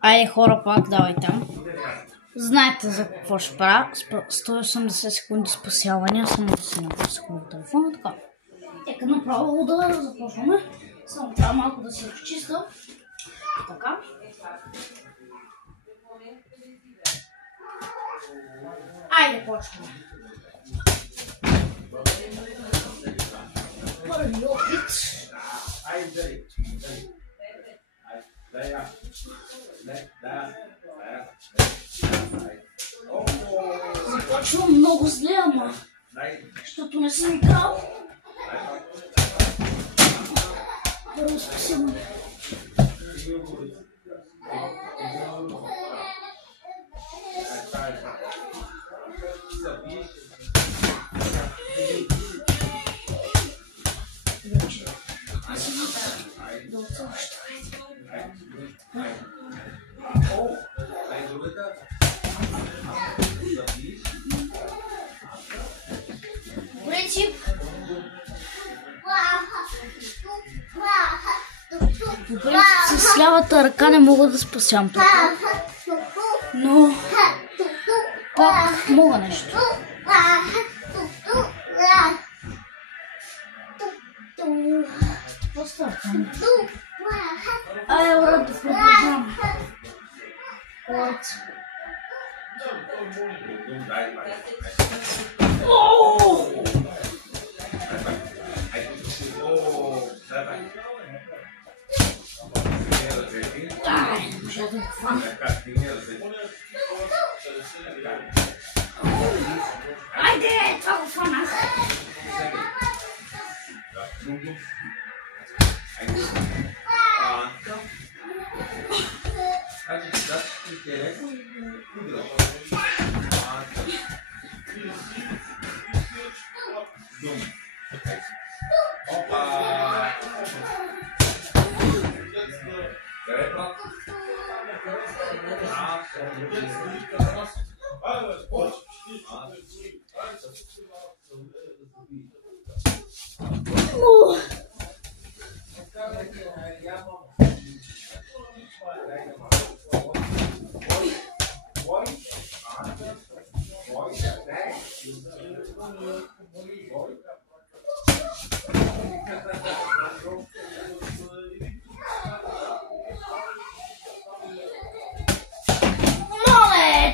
Айде хора, пак давайте. Знаете за какво ще правя. 180 секунди спасявания, само да си напусна на телефона. Така. Нека направо да започваме. Само трябва малко да се разчиста. Така. Айде почваме. Първи опит. Започвам много зле, ама защото не съм играл. Първо спасявам. Принцип. По принцип с лявата ръка не мога да спасям тук. Но пак мога нещо. Поставям. Ай, брат, да продължавам. Айде, това го фанах.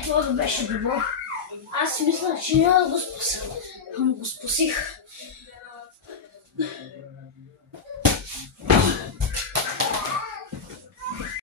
Това беше добро. Аз си мисля, че няма да го спася. Ама го спасих.